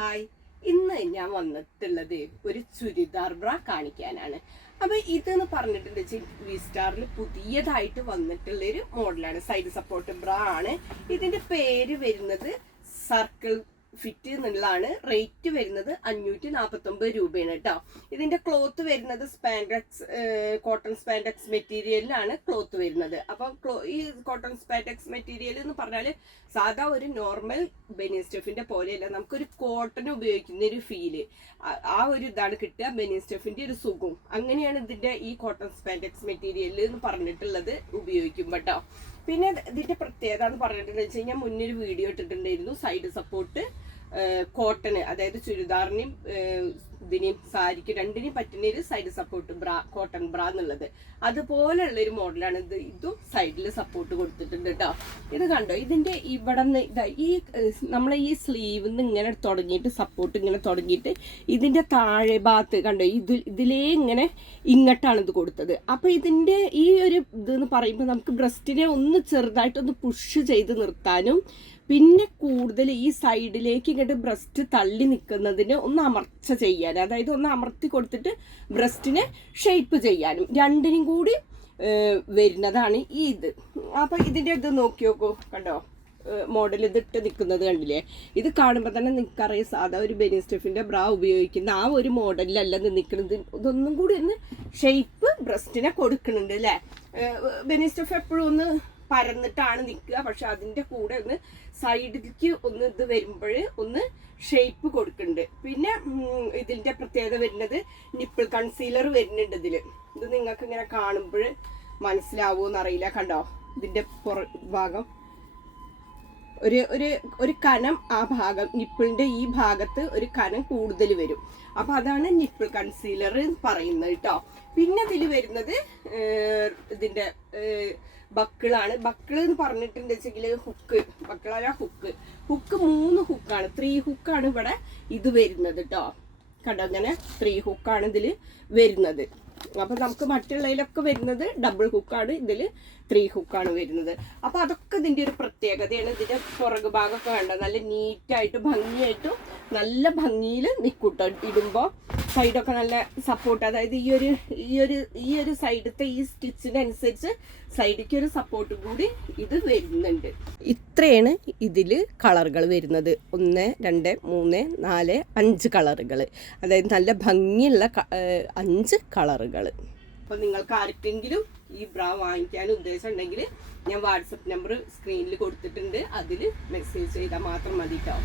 Hi, ഇന്ന് ഞാൻ വന്നിട്ടുള്ളത് ഒരു ചുരിദാർ ബ്ര കാണിക്കാനാണ്. അപ്പൊ ഇതെന്ന് പറഞ്ഞിട്ടുണ്ട് വി സ്റ്റാറിൽ പുതിയതായിട്ട് വന്നിട്ടുള്ളൊരു മോഡലാണ്. സൈഡ് സപ്പോർട്ട് ബ്ര ആണ്. ഇതിന്റെ പേര് വരുന്നത് സർക്കിൾ ഫിറ്റ് എന്നുള്ളതാണ്. റേറ്റ് വരുന്നത് 549 രൂപയാണ് കേട്ടോ. ഇതിന്റെ ക്ലോത്ത് വരുന്നത് സ്പാൻഡെക്സ് കോട്ടൺ സ്പാൻഡെക്സ് മെറ്റീരിയലിലാണ് ക്ലോത്ത് വരുന്നത്. അപ്പൊ ഈ കോട്ടൺ സ്പാൻഡെക്സ് മെറ്റീരിയൽ എന്ന് പറഞ്ഞാല് സാധാ ഒരു നോർമൽ ബനിയൻ സ്റ്റഫിന്റെ പോലെയല്ല, നമുക്കൊരു കോട്ടൺ ഉപയോഗിക്കുന്ന ഒരു ഫീല്, ആ ഒരു ഇതാണ് കിട്ടുക. ബനിയൻ സ്റ്റഫിന്റെ ഒരു സുഖം അങ്ങനെയാണ് ഇതിന്റെ ഈ കോട്ടൺ സ്പാൻഡെക്സ് മെറ്റീരിയൽ എന്ന് പറഞ്ഞിട്ടുള്ളത് ഉപയോഗിക്കും കേട്ടോ. പിന്നെ ഇതിന്റെ പ്രത്യേകത എന്ന് പറഞ്ഞിട്ടുണ്ടെന്ന് വെച്ച് കഴിഞ്ഞാൽ മുന്നൊരു വീഡിയോ ഇട്ടിട്ടുണ്ടായിരുന്നു. സൈഡ് സപ്പോർട്ട് കോട്ടണ്, അതായത് ചുരിദാറിനെയും ഇതിനെയും സാരിക്ക് രണ്ടിനെയും പറ്റുന്ന ഒരു സൈഡ് സപ്പോർട്ട് ബ്ര, കോട്ടൺ ബ്ര എന്നുള്ളത്. അതുപോലെയുള്ള ഒരു മോഡലാണ് ഇത്. ഇതും സൈഡിൽ സപ്പോർട്ട് കൊടുത്തിട്ടുണ്ട് കേട്ടോ. ഇത് കണ്ടോ, ഇതിന്റെ ഇവിടെ നിന്ന് ഈ നമ്മളെ ഈ സ്ലീവിൽ നിന്ന് ഇങ്ങനെ തുടങ്ങിയിട്ട് സപ്പോർട്ട് ഇങ്ങനെ തുടങ്ങിയിട്ട് ഇതിന്റെ താഴെ ഭാഗത്ത് കണ്ടോ, ഇതിലേ ഇങ്ങനെ ഇങ്ങോട്ടാണ് ഇത് കൊടുത്തത്. അപ്പൊ ഇതിന്റെ ഈ ഒരു ഇതെന്ന് പറയുമ്പോൾ നമുക്ക് ബ്രസ്റ്റിനെ ഒന്ന് ചെറുതായിട്ടൊന്ന് പുഷ് ചെയ്ത് നിർത്താനും പിന്നെ കൂടുതൽ ഈ സൈഡിലേക്ക് ഇങ്ങോട്ട് ബ്രസ്റ്റ് തള്ളി നിൽക്കുന്നതിന് ഒന്ന് അമർച്ച ചെയ്യാൻ, അതായത് ഒന്ന് അമർത്തി കൊടുത്തിട്ട് ബ്രസ്റ്റിനെ ഷേപ്പ് ചെയ്യാനും രണ്ടിനും കൂടി വരുന്നതാണ് ഈ ഇത്. അപ്പൊ ഇതിന്റെ ഇത് നോക്കി നോക്കൂ, കണ്ടോ മോഡൽ ഇതിട്ട് നിൽക്കുന്നത് കണ്ടില്ലേ. ഇത് കാണുമ്പോൾ തന്നെ നിൽക്കറിയാം സാധാ ഒരു ബനിയൻ സ്റ്റഫിന്റെ ബ്ര ഉപയോഗിക്കുന്ന ആ ഒരു മോഡലിലല്ല നിൽക്കുന്നത്. ഇതൊന്നും കൂടി ഒന്ന് ഷേപ്പ് ബ്രസ്റ്റിനെ കൊടുക്കുന്നുണ്ട് അല്ലേ. ബനിയൻ സ്റ്റഫ് എപ്പോഴും ഒന്ന് പരന്നിട്ടാണ് നിൽക്കുക, പക്ഷെ അതിന്റെ കൂടെ ഒന്ന് സൈഡിലേക്ക് ഒന്ന് ഇത് വരുമ്പോൾ ഒന്ന് ഷേപ്പ് കൊടുക്കുന്നുണ്ട്. പിന്നെ ഇതിന്റെ പ്രത്യേകത വരുന്നത് നിപ്പിൾ കൺസീലർ വരുന്നുണ്ട് ഇതില്. ഇത് നിങ്ങൾക്ക് ഇങ്ങനെ കാണുമ്പോൾ മനസ്സിലാവുമെന്ന് അറിയില്ല. കണ്ടോ, ഇതിന്റെ ഭാഗം ഒരു കനം, ആ ഭാഗം നിപ്പിളിന്റെ ഈ ഭാഗത്ത് ഒരു കനം കൂടുതൽ വരും. അപ്പൊ അതാണ് നിപ്പിൾ കൺസീലർ പറയുന്നത് കേട്ടോ. പിന്നെ ഇതിൽ വരുന്നത് ഇതിന്റെ ബക്കിളാണ്. ബക്കിള് എന്ന് പറഞ്ഞിട്ടുണ്ടെങ്കിൽ ഹുക്ക്, ബക്കിളല്ല ഹുക്ക്. 3 ഹുക്കാണ്, 3 ഹുക്കാണ് ഇവിടെ ഇത് വരുന്നത് കേട്ടോ. കണ്ടോ, അങ്ങനെ 3 ഹുക്കാണ് ഇതിൽ വരുന്നത്. അപ്പൊ നമുക്ക് മറ്റുള്ളതിലൊക്കെ വരുന്നത് ഡബിൾ ഹുക്കാണ്, ഇതിൽ 3 ഹുക്കാണ് വരുന്നത്. അപ്പൊ അതൊക്കെ ഇതിന്റെ ഒരു പ്രത്യേകതയാണ്. ഇതിന്റെ പുറകു ഭാഗമൊക്കെ വേണ്ട നല്ല നീറ്റായിട്ടും ഭംഗിയായിട്ടും നല്ല ഭംഗിയിൽ നിൽക്കൂട്ടോ. ഇടുമ്പോൾ സൈഡൊക്കെ നല്ല സപ്പോർട്ട്, അതായത് ഈ ഒരു സൈഡത്തെ ഈ സ്റ്റിച്ചിനനുസരിച്ച് സൈഡിലേക്ക് ഒരു സപ്പോർട്ട് കൂടി ഇത് വരുന്നുണ്ട്. ഇത്രയാണ് ഇതിൽ കളറുകൾ വരുന്നത്. 1, 2, 3, 4, 5 കളറുകൾ, അതായത് നല്ല ഭംഗിയുള്ള 5 കളറുകൾ. അപ്പോൾ നിങ്ങൾക്ക് ആർക്കെങ്കിലും ഈ ബ്ര വാങ്ങിക്കാൻ ഉദ്ദേശം ഉണ്ടെങ്കിൽ ഞാൻ വാട്സപ്പ് നമ്പർ സ്ക്രീനിൽ കൊടുത്തിട്ടുണ്ട്, അതിൽ മെസ്സേജ് ചെയ്താൽ മാത്രം മതി കേട്ടോ.